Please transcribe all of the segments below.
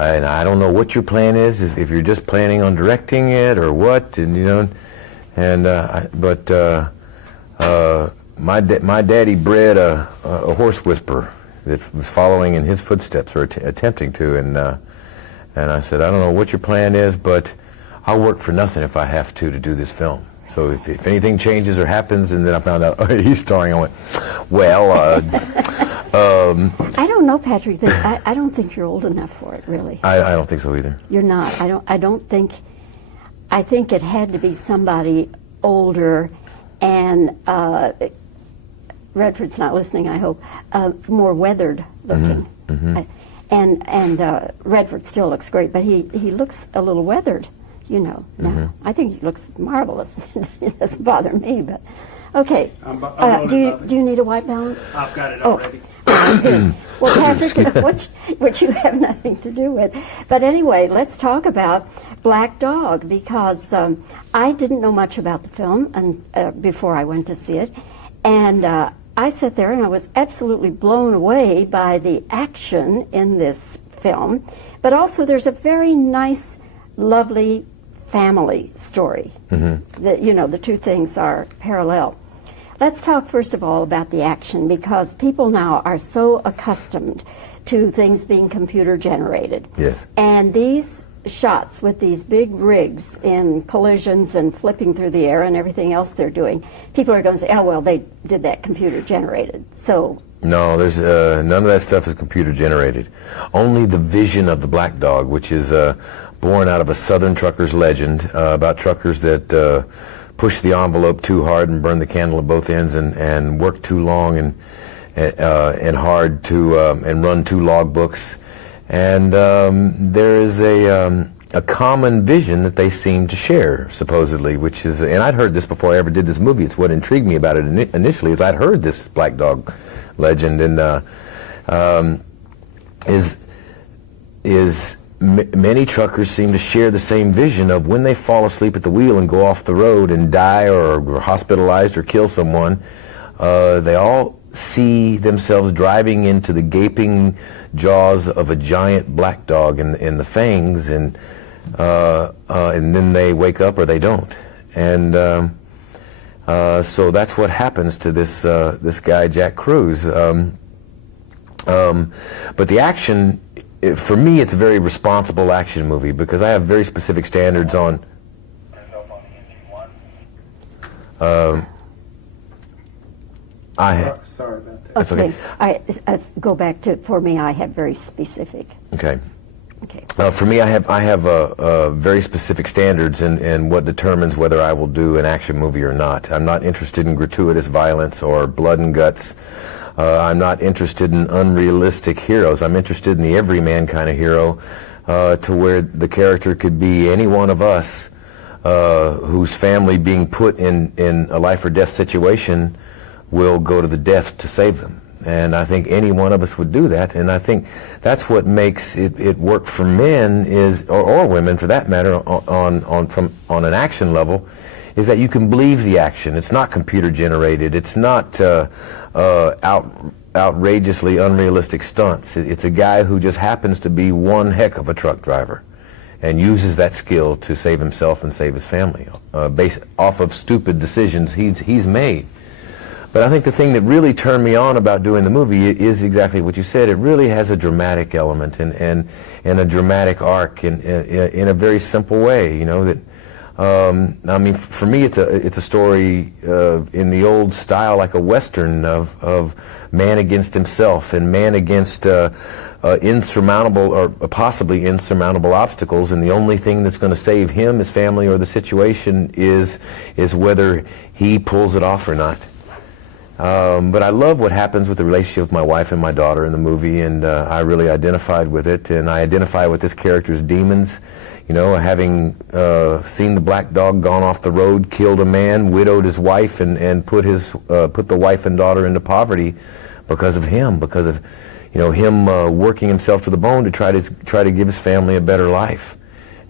and I don't know what your plan is, if you're just planning on directing it or what, and you know, and my daddy bred a horse whisperer that was following in his footsteps, or attempting to, and I said, I don't know what your plan is, but I'll work for nothing if I have to do this film. So if anything changes or happens, and then I found out, oh, he's starring, I went, well, I don't know, Patrick. I don't think you're old enough for it, really. I don't think so either. You're not. I don't think. I think it had to be somebody older, and Redford's not listening, I hope. More weathered looking, and Redford still looks great, but he looks a little weathered, you know. Now I think he looks marvelous. It doesn't bother me, but okay. Do you need a white balance? I've got it already. Well, Patrick, which you have nothing to do with. But anyway, let's talk about Black Dog, because I didn't know much about the film before I went to see it. And I sat there and I was absolutely blown away by the action in this film. But also there's a very nice, lovely family story. That, you know, the two things are parallel. Let's talk first of all about the action, because people now are so accustomed to things being computer generated. Yes. And these shots with these big rigs in collisions and flipping through the air and everything else they're doing, people are going to say, oh, well, they did that computer generated. So no, there's none of that stuff is computer generated. Only the vision of the Black Dog, which is born out of a Southern trucker's legend about truckers that push the envelope too hard and burn the candle at both ends, and work too long and hard to and run two logbooks. And there is a common vision that they seem to share, supposedly, which is, and I'd heard this before I ever did this movie. It's what intrigued me about it initially, is I'd heard this Black Dog legend, and many truckers seem to share the same vision of when they fall asleep at the wheel and go off the road and die or are hospitalized or kill someone, they all see themselves driving into the gaping jaws of a giant black dog in the fangs, and then they wake up or they don't. And so that's what happens to this guy, Jack Cruz. But the action, for me, it's a very responsible action movie, because I have very specific standards on Sorry about that. that's okay. I go back to, for me, I have very specific. Okay. Okay. For me, I have very specific standards in what determines whether I will do an action movie or not. I'm not interested in gratuitous violence or blood and guts. I'm not interested in unrealistic heroes. I'm interested in the everyman kind of hero, to where the character could be any one of us, whose family being put in a life or death situation will go to the death to save them. And I think any one of us would do that, and I think that's what makes it work for men, is, or women for that matter, on an action level, is that you can believe the action. It's not computer generated. It's not outrageously unrealistic stunts. It's a guy who just happens to be one heck of a truck driver, and uses that skill to save himself and save his family, based off of stupid decisions he's made. But I think the thing that really turned me on about doing the movie is exactly what you said. It really has a dramatic element and a dramatic arc in a very simple way. You know that. I mean, for me, it's a story in the old style, like a Western, of man against himself and man against insurmountable or possibly insurmountable obstacles, and the only thing that's going to save him, his family, or the situation is whether he pulls it off or not. But I love what happens with the relationship with my wife and my daughter in the movie, and I really identified with it, and I identify with this character's demons. You know, having seen the Black Dog gone off the road, killed a man, widowed his wife, and put the wife and daughter into poverty because of him, because of, you know, him working himself to the bone to try to give his family a better life.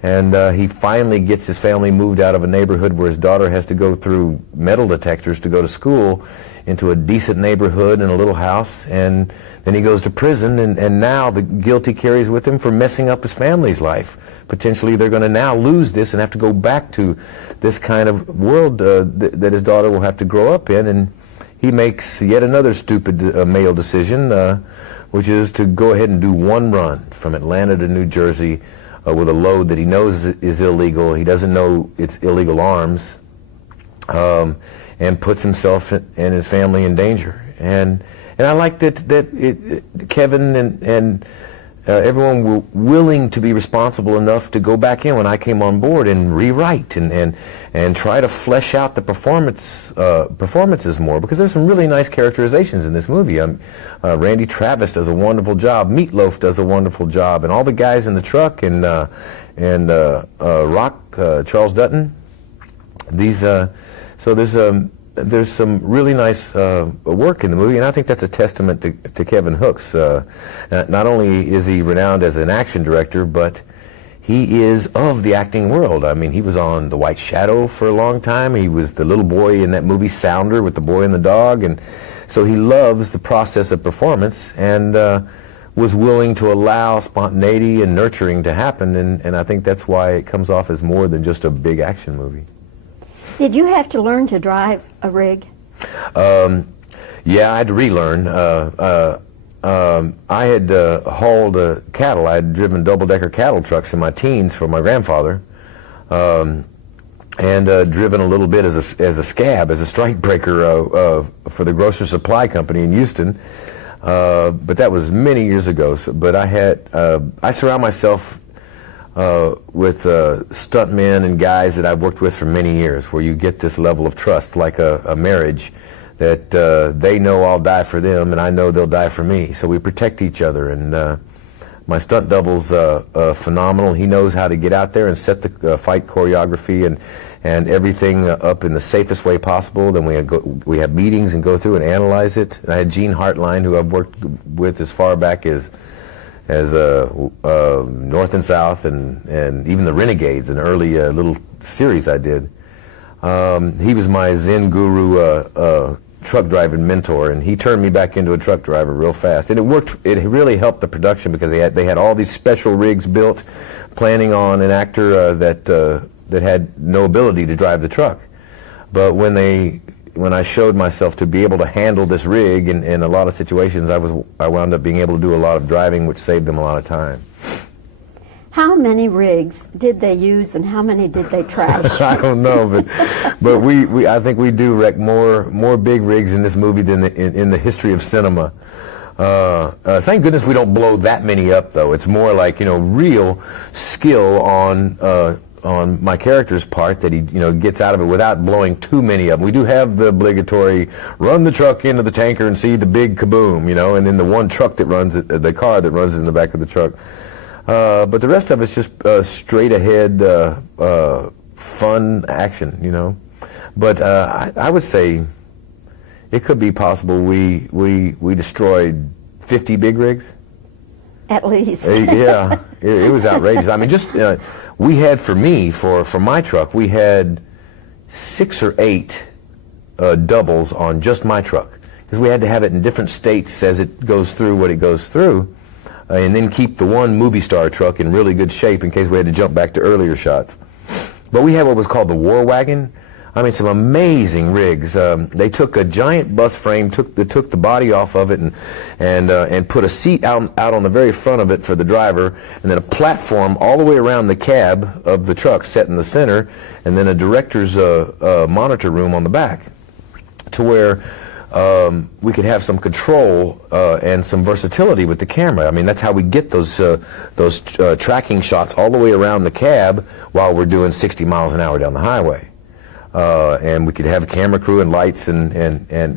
And he finally gets his family moved out of a neighborhood where his daughter has to go through metal detectors to go to school into a decent neighborhood in a little house. And then he goes to prison, and now the guilt he carries with him for messing up his family's life. Potentially they're going to now lose this and have to go back to this kind of world that his daughter will have to grow up in. And he makes yet another stupid male decision, which is to go ahead and do one run from Atlanta to New Jersey with a load that he knows is illegal. He doesn't know it's illegal arms, and puts himself and his family in danger. And I like that Kevin and everyone were willing to be responsible enough to go back in when I came on board and rewrite and try to flesh out the performances more, because there's some really nice characterizations in this movie. Randy Travis does a wonderful job. Meatloaf does a wonderful job, and all the guys in the truck and Rock, Charles Dutton. So there's some really nice work in the movie, and I think that's a testament to Kevin Hooks. Not only is he renowned as an action director, but he is of the acting world. I mean, he was on The White Shadow for a long time. He was the little boy in that movie Sounder with the boy and the dog, and so he loves the process of performance and was willing to allow spontaneity and nurturing to happen, and I think that's why it comes off as more than just a big action movie. Did you have to learn to drive a rig? Yeah, I had to relearn. I had hauled cattle. I had driven double-decker cattle trucks in my teens for my grandfather, and driven a little bit as a scab, as a strike breaker for the Grocer Supply Company in Houston. But that was many years ago. But I surround myself with stuntmen and guys that I've worked with for many years, where you get this level of trust, like a marriage, that they know I'll die for them and I know they'll die for me. So we protect each other, and my stunt double's phenomenal. He knows how to get out there and set the fight choreography and everything up in the safest way possible. Then we have meetings and go through and analyze it. And I had Gene Hartline, who I've worked with as far back as North and South, and even the Renegades, an early little series I did. He was my Zen guru truck driving mentor, and he turned me back into a truck driver real fast. And it worked. It really helped the production, because they had all these special rigs built, planning on an actor that had no ability to drive the truck. But when I showed myself to be able to handle this rig in a lot of situations, I wound up being able to do a lot of driving, which saved them a lot of time. How many rigs did they use, and how many did they trash? I don't know, but I think we do wreck more big rigs in this movie than in the history of cinema. Thank goodness we don't blow that many up, though. It's more like, real skill on my character's part, that he gets out of it without blowing too many of them. We do have the obligatory run the truck into the tanker and see the big kaboom, and then the one truck that runs it, the car that runs in the back of the truck. But the rest of it's just straight ahead fun action, But I would say it could be possible we destroyed 50 big rigs. At least. Yeah, it was outrageous. I mean, just we had, for my truck, we had 6 or 8 doubles on just my truck, because we had to have it in different states as it goes through what it goes through, and then keep the one movie star truck in really good shape in case we had to jump back to earlier shots. But we had what was called the War Wagon. I mean, some amazing rigs. They took a giant bus frame, took the body off of it, and put a seat out on the very front of it for the driver, and then a platform all the way around the cab of the truck set in the center, and then a director's monitor room on the back, to where we could have some control and some versatility with the camera. I mean, that's how we get those tracking shots all the way around the cab while we're doing 60 miles an hour down the highway. And we could have a camera crew and lights and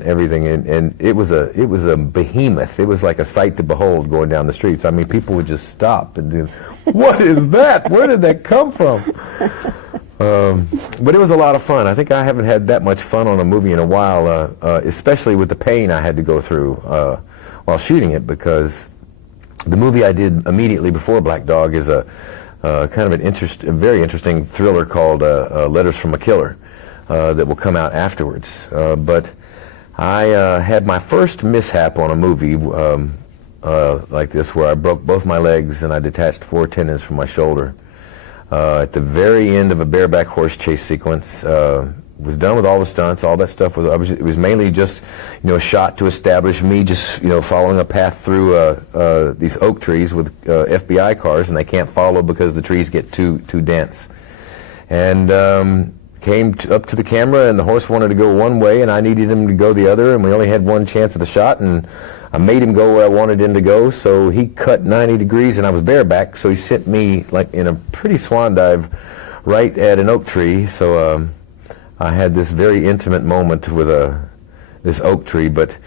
everything, and it was a behemoth. It was like a sight to behold going down the streets. I mean, people would just stop and do, what is that? Where did that come from? But it was a lot of fun. I think I haven't had that much fun on a movie in a while, especially with the pain I had to go through while shooting it, because the movie I did immediately before Black Dog is kind of a very interesting thriller called Letters from a Killer that will come out afterwards. But I had my first mishap on a movie like this, where I broke both my legs and I detached 4 tendons from my shoulder. At the very end of a bareback horse chase sequence, was done with all the stunts, all that stuff. It was mainly just, a shot to establish me just, following a path through these oak trees with FBI cars, and they can't follow because the trees get too dense. And came up to the camera, and the horse wanted to go one way, and I needed him to go the other, and we only had one chance at the shot, and I made him go where I wanted him to go, so he cut 90 degrees, and I was bareback, so he sent me, like, in a pretty swan dive right at an oak tree. So I had this very intimate moment with this oak tree, but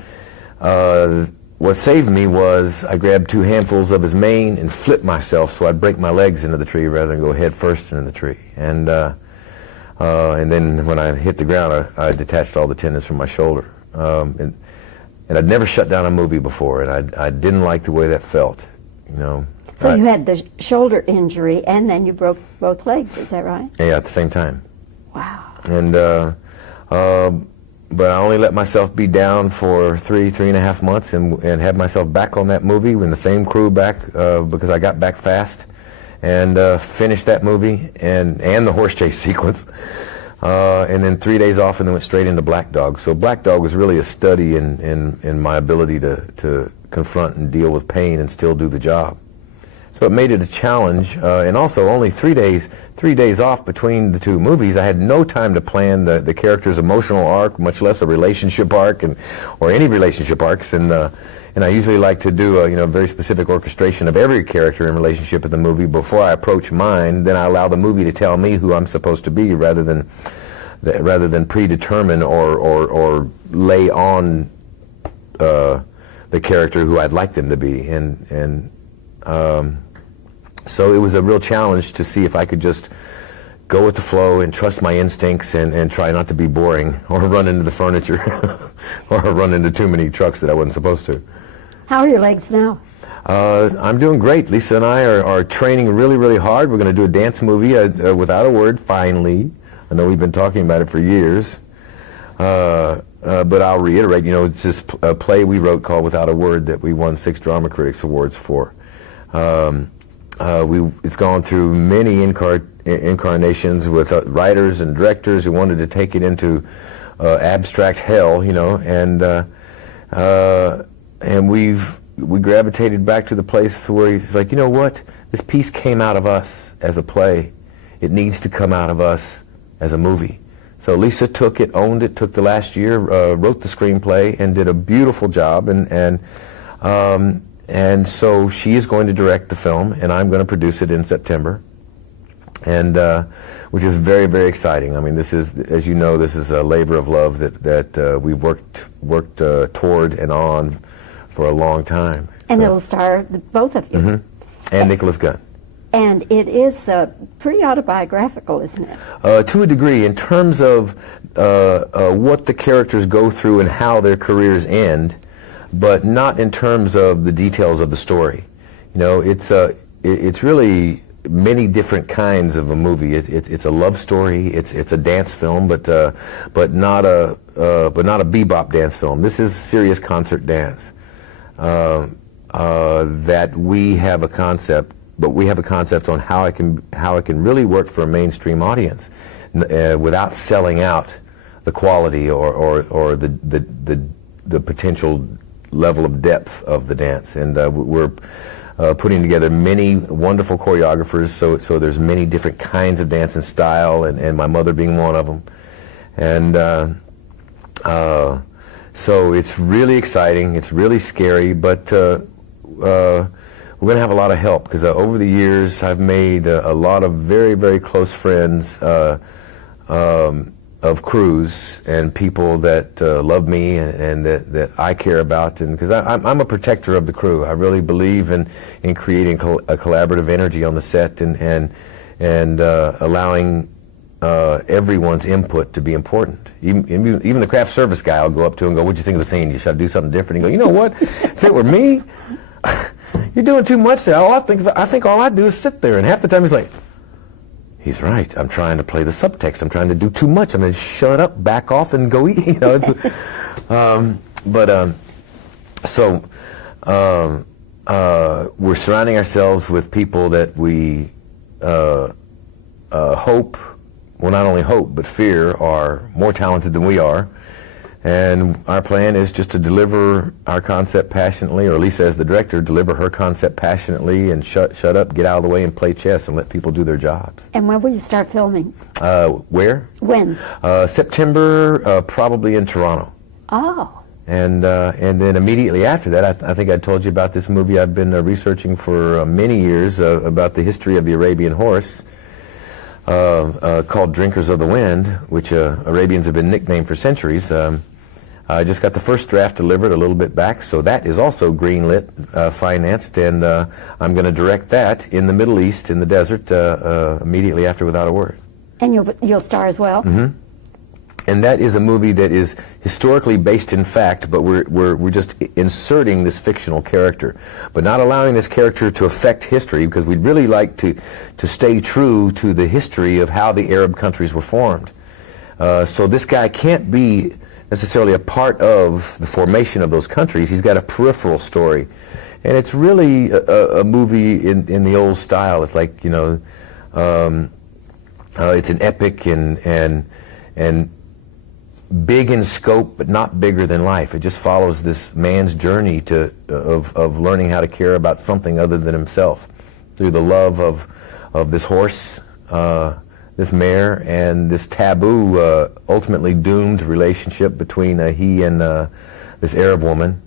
what saved me was I grabbed 2 handfuls of his mane and flipped myself so I'd break my legs into the tree rather than go head first into the tree. And then when I hit the ground, I detached all the tendons from my shoulder. And I'd never shut down a movie before, and I didn't like the way that felt, So you had the shoulder injury, and then you broke both legs, is that right? Yeah, at the same time. Wow. And but I only let myself be down for 3.5 months, and had myself back on that movie with the same crew back, because I got back fast, and finished that movie and the horse chase sequence. And then 3 days off, and then went straight into Black Dog. So Black Dog was really a study in my ability to confront and deal with pain and still do the job. So it made it a challenge, and also only 3 days off between the 2 movies. I had no time to plan the character's emotional arc, much less a relationship arc, or any relationship arcs. And I usually like to do a very specific orchestration of every character and relationship in the movie before I approach mine. Then I allow the movie to tell me who I'm supposed to be, rather than predetermine or lay on the character who I'd like them to be. So it was a real challenge to see if I could just go with the flow and trust my instincts and try not to be boring or run into the furniture or run into too many trucks that I wasn't supposed to. How are your legs now? I'm doing great. Lisa and I are training really, really hard. We're going to do a dance movie, Without a Word, finally. I know we've been talking about it for years. But I'll reiterate, it's this play we wrote called Without a Word that we won 6 Drama Critics Awards for. It's gone through many incarnations with writers and directors who wanted to take it into abstract hell, and we gravitated back to the place where he's like, you know what? This piece came out of us as a play. It needs to come out of us as a movie. So Lisa took it, owned it, took the last year, wrote the screenplay, and did a beautiful job. And so she is going to direct the film, and I'm going to produce it in September, and which is very, very exciting. I mean, this is, as you know, this is a labor of love that we've worked toward and on for a long time. And it'll star both of you. Mm-hmm. And Nicholas Gunn. And it is pretty autobiographical, isn't it? To a degree, in terms of what the characters go through and how their careers end, but not in terms of the details of the story. It's really many different kinds of a movie. It's a love story. It's a dance film, but not a bebop dance film. This is serious concert dance. That we have a concept, but we have a concept on how it can really work for a mainstream audience, without selling out the quality or the potential level of depth of the dance. And we're putting together many wonderful choreographers, so there's many different kinds of dance and style, and my mother being one of them. And so it's really exciting, it's really scary, but we're going to have a lot of help, because over the years I've made a lot of very, very close friends of crews and people that love me and that I care about, and because I'm a protector of the crew. I really believe in creating a collaborative energy on the set and allowing everyone's input to be important. Even the craft service guy, I'll go up to and go, "What'd you think of the scene? You should do something different." And go, "You know what? If it were me, you're doing too much there. I think all I do is sit there. And half the time he's like, he's right. I'm trying to play the subtext. I'm trying to do too much. I'm going to shut up, back off, and go eat. You know, it's, we're surrounding ourselves with people that we hope, well, not only hope, but fear are more talented than we are. And our plan is just to deliver our concept passionately, or at least as the director, deliver her concept passionately and shut up, get out of the way, and play chess and let people do their jobs. And when will you start filming? Where? When? September, probably in Toronto. Oh. And then immediately after that, I think I told you about this movie I've been researching for many years about the history of the Arabian horse, called Drinkers of the Wind, which Arabians have been nicknamed for centuries. I just got the first draft delivered a little bit back, so that is also greenlit, financed, and I'm going to direct that in the Middle East, in the desert, immediately after Without a Word. And you'll star as well? Mm-hmm. And that is a movie that is historically based in fact, but we're just inserting this fictional character, but not allowing this character to affect history, because we'd really like to stay true to the history of how the Arab countries were formed. So this guy can't be necessarily a part of the formation of those countries. He's got a peripheral story. And it's really a movie in the old style. It's like, you know, it's an epic and big in scope, but not bigger than life. It just follows this man's journey of learning how to care about something other than himself through the love of this horse, this mare, and this taboo, ultimately doomed relationship between he and this Arab woman,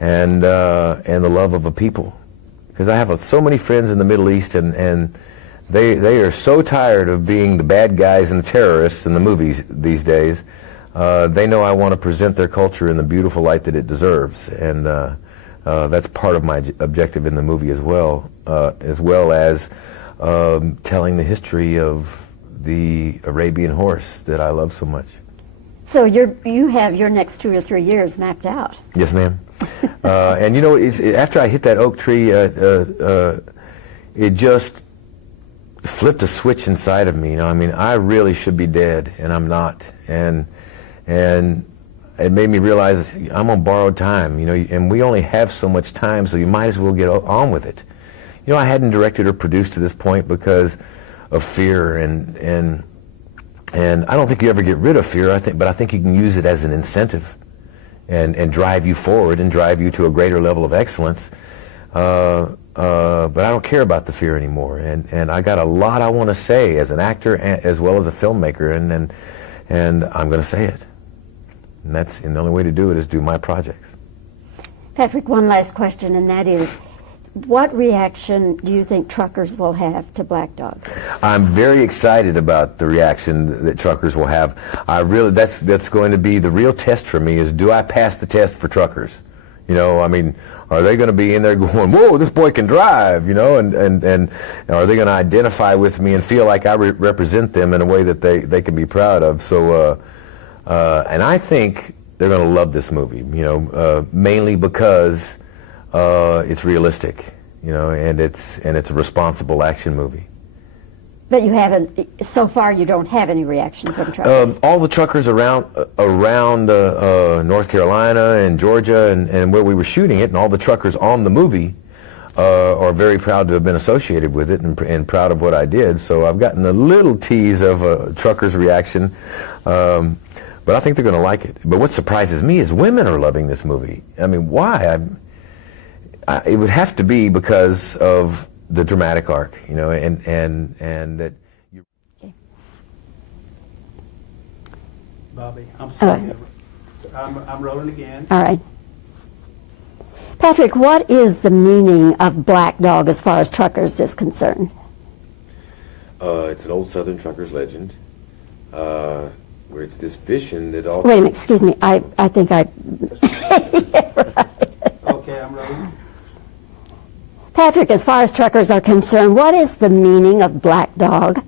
and the love of a people. Because I have so many friends in the Middle East, and they are so tired of being the bad guys and terrorists in the movies these days. They know I want to present their culture in the beautiful light that it deserves, and that's part of my objective in the movie as well as telling the history of the Arabian horse that I love so much. So you have your next 2 or 3 years mapped out. Yes, ma'am. And you know, after I hit that oak tree, it just flipped a switch inside of me. You know, I mean, I really should be dead, and I'm not. And it made me realize I'm on borrowed time, you know, and we only have so much time, so you might as well get on with it. You know, I hadn't directed or produced to this point because of fear, and I don't think you ever get rid of fear, but I think you can use it as an incentive and drive you forward and drive you to a greater level of excellence. But I don't care about the fear anymore, and I got a lot I want to say as an actor as well as a filmmaker, and I'm going to say it. And the only way to do it is do my projects. Patrick, one last question, and that is, what reaction do you think truckers will have to Black Dog? I'm very excited about the reaction that truckers will have. That's going to be the real test for me, is do I pass the test for truckers? You know, I mean, are they going to be in there going, whoa, this boy can drive, you know, and are they going to identify with me and feel like I represent them in a way that they can be proud of? So, and I think they're going to love this movie, you know, mainly because it's realistic, you know, and it's a responsible action movie. But you haven't, so far you don't have any reaction from truckers? All the truckers around North Carolina and Georgia and where we were shooting it, and all the truckers on the movie are very proud to have been associated with it and proud of what I did. So I've gotten a little tease of a trucker's reaction, but I think they're going to like it. But what surprises me is women are loving this movie. I mean, why? It would have to be because of the dramatic arc, you know, and that. Okay. Bobby, I'm sorry. I'm rolling again. All right. Patrick, what is the meaning of Black Dog as far as truckers is concerned? It's an old Southern trucker's legend, where it's this vision that all... Wait a minute, excuse me. I think I... Yeah, right. Okay, I'm rolling. Patrick, as far as truckers are concerned, what is the meaning of Black Dog?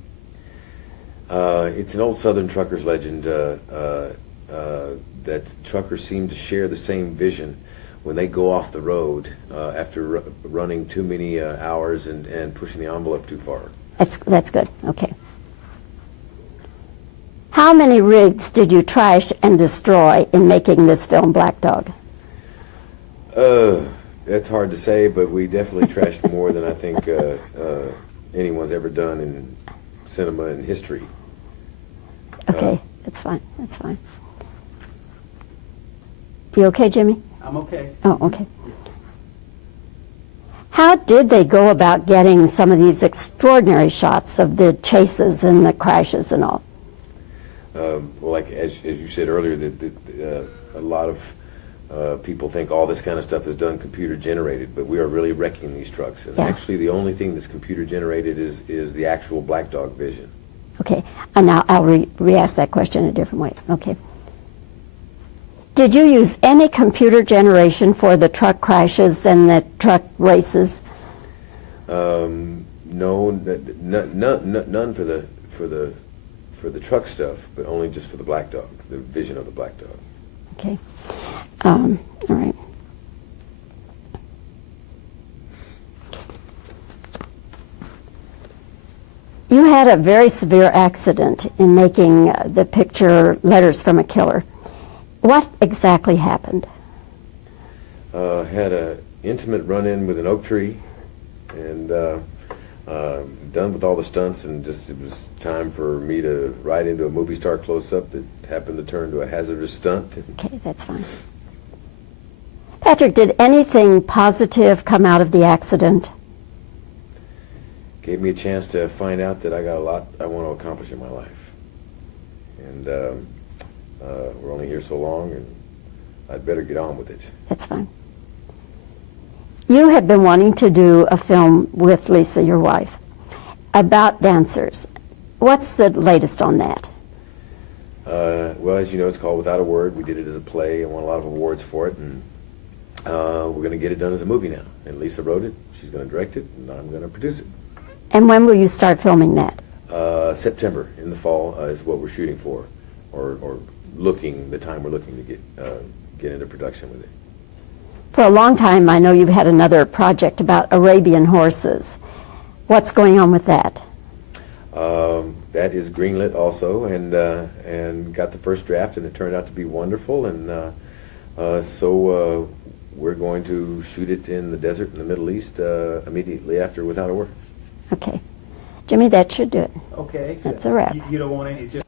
It's an old Southern trucker's legend that truckers seem to share the same vision, when they go off the road after running too many hours and pushing the envelope too far. That's good. Okay. How many rigs did you trash and destroy in making this film, Black Dog? That's hard to say, but we definitely trashed more than I think anyone's ever done in cinema in history. Okay, that's fine. That's fine. You okay, Jimmy? I'm okay. Oh, okay. How did they go about getting some of these extraordinary shots of the chases and the crashes and all? Well, like as you said earlier, a lot of people think all this kind of stuff is done computer generated, but we are really wrecking these trucks. And Yeah. actually, the only thing that's computer generated is the actual Black Dog vision. Okay, and now I'll re-ask that question a different way. Okay. Did you use any computer generation for the truck crashes and the truck races? No, none for the truck stuff, but only just for the Black Dog, the vision of the Black Dog. Okay. All right. You had a very severe accident in making the picture Letters from a Killer. What exactly happened? Had an intimate run-in with an oak tree, and done with all the stunts, and just it was time for me to ride into a movie star close-up that happened to turn to a hazardous stunt. Okay, that's fine. Patrick, did anything positive come out of the accident? Gave me a chance to find out that I got a lot I want to accomplish in my life. And we're only here so long, and I'd better get on with it. That's fine. You have been wanting to do a film with Lisa, your wife, about dancers. What's the latest on that? Well, as you know, it's called Without a Word. We did it as a play and won a lot of awards for it, and we're going to get it done as a movie now. And Lisa wrote it, she's going to direct it, and I'm going to produce it. And when will you start filming that? September in the fall is what we're shooting for, or the time we're looking to get into production with it. For a long time, I know you've had another project about Arabian horses. What's going on with that? That is greenlit also, and got the first draft, and it turned out to be wonderful. And so we're going to shoot it in the desert in the Middle East immediately after Without a Word. Okay. Jimmy, that should do it. Okay. That's a wrap. You don't want any just